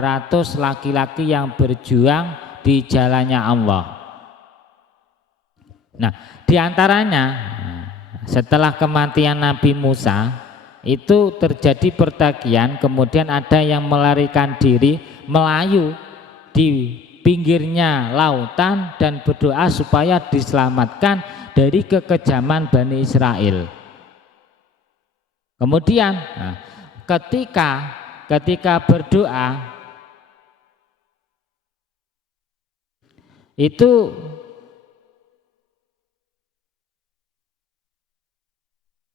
ratus laki-laki yang berjuang di jalannya Allah. Nah, diantaranya setelah kematian Nabi Musa itu terjadi pertakian, kemudian ada yang melarikan diri melayu di pinggirnya lautan dan berdoa supaya diselamatkan dari kekejaman Bani Israel. Kemudian ketika berdoa itu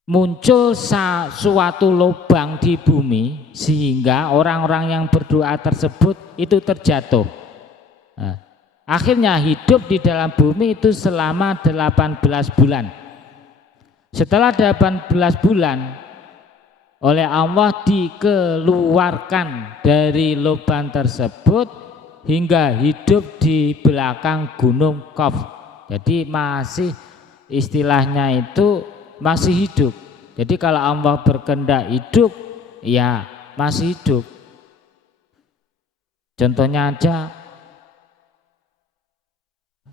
muncul suatu lubang di bumi sehingga orang-orang yang berdoa tersebut itu terjatuh. Akhirnya hidup di dalam bumi itu selama 18 bulan. Setelah 18 bulan oleh Allah dikeluarkan dari lubang tersebut hingga hidup di belakang Gunung Qaf. Jadi masih istilahnya itu masih hidup. Jadi kalau Allah berkehendak hidup, ya masih hidup. Contohnya aja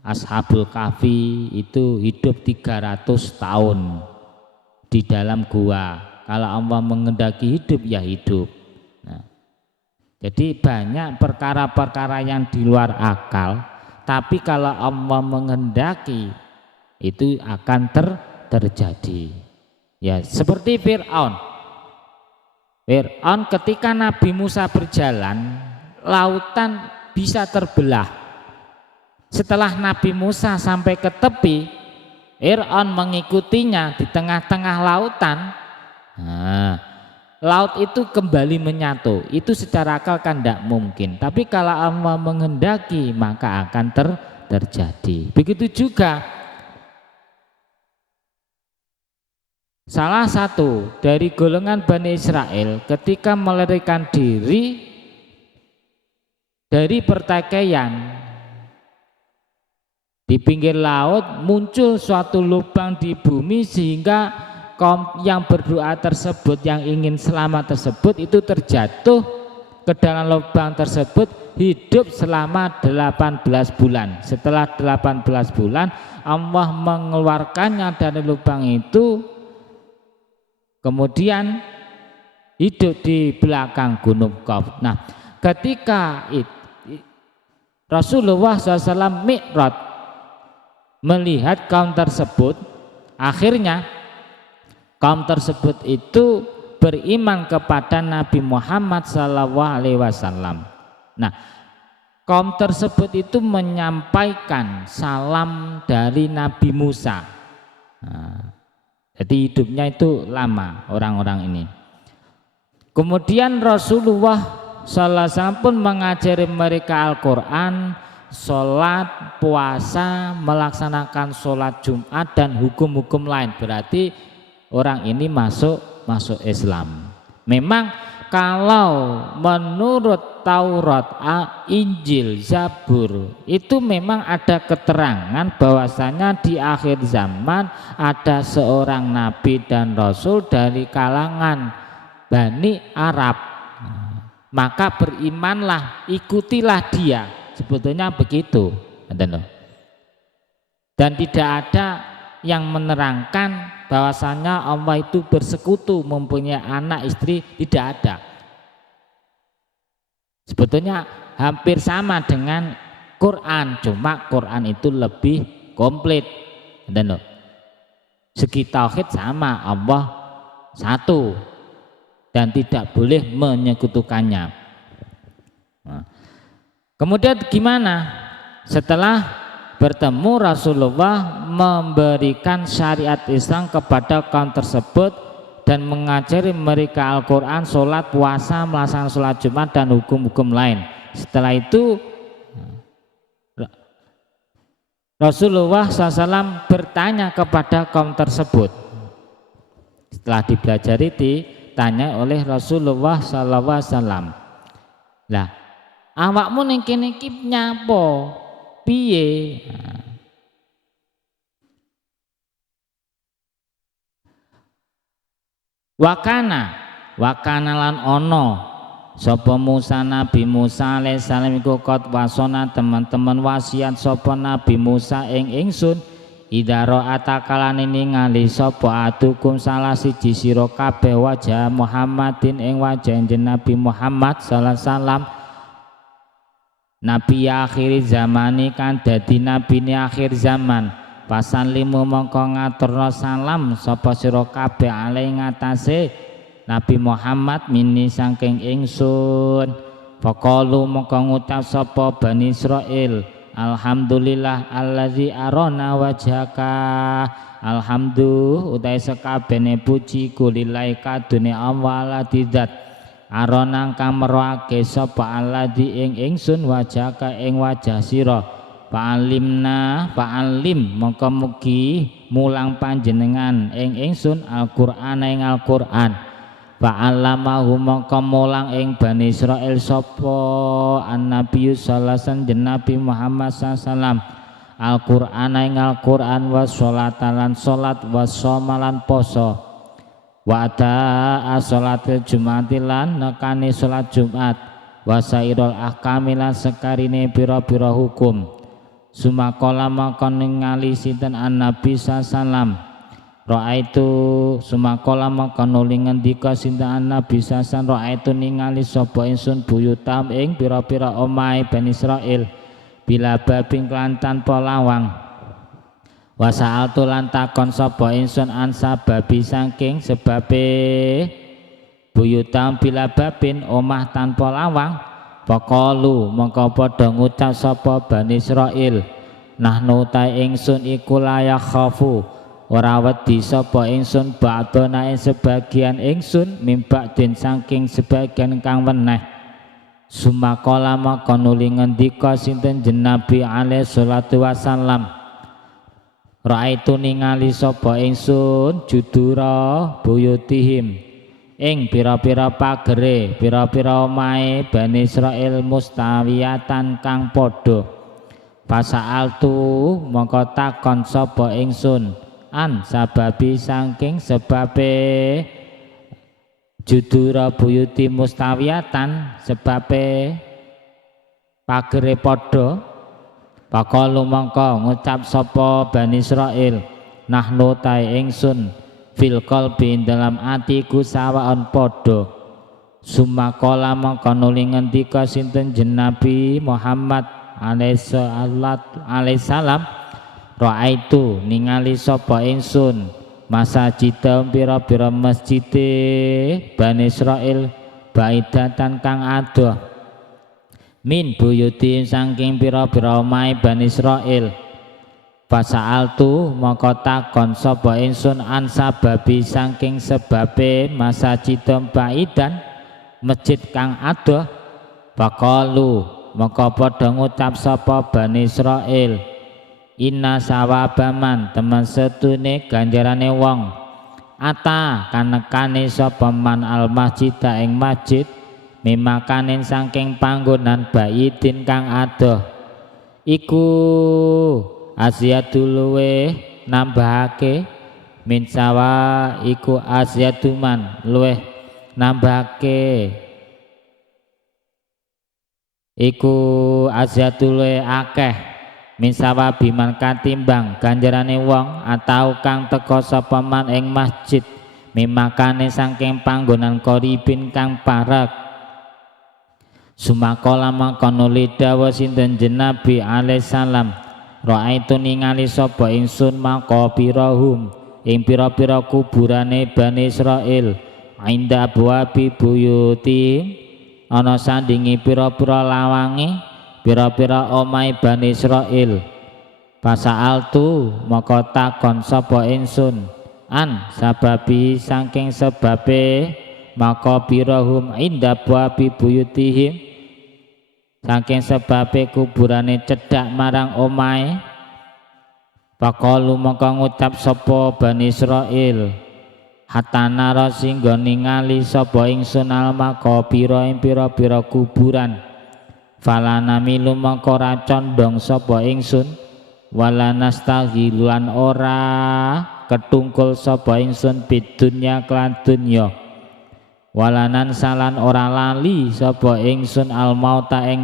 Ashabul Kahfi itu hidup 300 tahun di dalam gua. Kalau Allah mengendaki hidup, ya hidup. Nah, jadi banyak perkara-perkara yang di luar akal, tapi kalau Allah mengendaki itu akan terjadi. Ya, seperti Fir'aun ketika Nabi Musa berjalan, lautan bisa terbelah. Setelah Nabi Musa sampai ke tepi, Fir'aun mengikutinya di tengah-tengah lautan. Laut itu kembali menyatu. Itu secara akal kan tidak mungkin, tapi kalau Allah menghendaki maka akan terjadi. Begitu juga salah satu dari golongan Bani Israel ketika melarikan diri dari pertikaian di pinggir laut, muncul suatu lubang di bumi sehingga kaum yang berdoa tersebut, yang ingin selamat tersebut itu terjatuh ke dalam lubang tersebut, hidup selama 18 bulan. Setelah 18 bulan Allah mengeluarkannya dari lubang itu, kemudian hidup di belakang Gunung Qaf. Nah, ketika Rasulullah SAW Mi'raj melihat kaum tersebut, akhirnya kaum tersebut itu beriman kepada Nabi Muhammad SAW. Nah, kaum tersebut itu menyampaikan salam dari Nabi Musa. Jadi hidupnya itu lama orang-orang ini. Kemudian Rasulullah SAW pun mengajari mereka Al-Quran, sholat, puasa, melaksanakan sholat Jumat dan hukum-hukum lain. Berarti orang ini masuk Islam. Memang kalau menurut Taurat, Injil, Zabur itu memang ada keterangan bahwasanya di akhir zaman ada seorang nabi dan rasul dari kalangan Bani Arab. Maka berimanlah, ikutilah dia. Sebetulnya begitu, dan tidak ada yang menerangkan bahwasanya Allah itu bersekutu, mempunyai anak istri, tidak ada. Sebetulnya hampir sama dengan Quran, cuma Quran itu lebih komplit. Segi tauhid sama, Allah satu dan tidak boleh menyekutukannya. Nah, kemudian gimana? Setelah bertemu, Rasulullah memberikan syariat Islam kepada kaum tersebut dan mengajari mereka Al-Quran, sholat, puasa, melaksanakan sholat Jumat dan hukum-hukum lain. Setelah itu Rasulullah SAW bertanya kepada kaum tersebut. Setelah dipelajari, ditanya oleh Rasulullah SAW, lah awakmu ning kene iki nyapa? Piye? Wakana lan ono sapa Musa Nabi Musa alaihi salam iku qad wasona teman-teman wasiat sapa Nabi Musa ing ingsun idaro atakalane ningali sapa atukum salah siji sira kabeh wajah Muhammadin ing wajah Nabi Muhammad sallallahu alaihi wasallam Nabi akhir zamani kan dadi nabi ni akhir zaman pasan limu mongko ngaturna salam sapa sira kabeh alai ngatasé Nabi Muhammad mini saking ingsun faqalu mongko ngucap sapa Bani Israil alhamdulillah allazi arona wajhaka alhamdulillah utai sekabehane puji kulillahi kadune Allah tidak arona kang merwake sapa allazi ing ingsun wajhaka ing wajah sira fa'alim mongko mugi mulang panjenengan ing ingsun Al-Qur'an ing Al-Qur'an fa'allamahu mongko mulang ing Bani Israil sapa an-nabiy sallallahu alaihi wasallam Nabi Muhammad sallallahu alaihi wasallam Al-Qur'an ing Al-Qur'an wa sholatan lan salat wa shomalan poso wa ada sholatil jumatilan nekani sholat Jumat wa sairul ahkamilan sekarine pira-pira hukum sumakola makon ningali sinten an-nabi sallam ra'aitu sumakola makon nuli ngendika sinten an-nabi sallam ra'aitu ningali sapa ingsun buyutam ing pira-pira omahe Bani Israil bila babing kelantan polawang wasa'al tulan takon sapa ingsun ansa babi saking sebabe buyutam bila babin omah tanpa lawang faqalu mongko padha ngucap sapa Bani Israil nahnu ta ingsun iku layak khafu ora wedi sapa ingsun ba'dona ing sebagian ingsun mimba'din saking sebagian kang weneh sumakola maka nuli ngendika sinten Nabi alaihi salatu wasallam ra'aitu ningali sapa ingsun judura buyutihim ing pira-pira pagere pira-pira omahe Bani Israil mustawiyatan kang padha pasaaltu mongko takon sapa ingsun an sababi saking sebabe judura buyuti mustawiyatan sebabe pagere padha Pakalu mongko ngucap sapa Bani Israil nahnu tae ingsun fil qalbi dalam atiku sawaon padha sumakola mongko nuli ngendika sinten Nabi Muhammad alaihi salam ra'aitu ningali sapa ingsun masajid pira-pira masjide Bani Israil baidatan kang adoh min buyuti saking pira-pira omahe Bani Israil fasaaltu maka takon sapa ingsun an sababi saking sebabe masajidom baidan masjid kang adoh faqalu maka padha ngucap sapa Bani Israil inna sawabaman teman setune ganjarane wong ata kanekane sapa man al masjida ing masjid mimakanin saking panggonan baidin kang adoh iku asyadul luweh nambahake min sawa iku asyaduman luweh nambahake iku asyadul luweh akeh min sawa biman katimbang ganjarane wong atau kang teka sapa man ing masjid mimakanin saking panggonan koribin kang parek sumakola maka nuli dawa sinten Nabi alaihi salam ra'aitu ningali sapa ingsun maqabirahum ing pira-pira kuburane Bani Israil inda abwabi buyuti ana sandingi pira-pira lawange pira-pira omahe Bani Israil pasaaltu maka takon sapa ingsun an sababi saking sebabe maqabirahum inda abwabi buyutihim saking sebabe kuburane cedhak marang omahe faqalu maka ngucap sapa Bani Israil hatana singgo ningali sapa ingsun al maqabira ing pira-pira kuburan falana milu maka ora condong sapa ingsun wala nastaghilan ora ketungkul sapa ingsun bidunya kelan dunya walanan salan ora lali sapa ingsun al mauta ing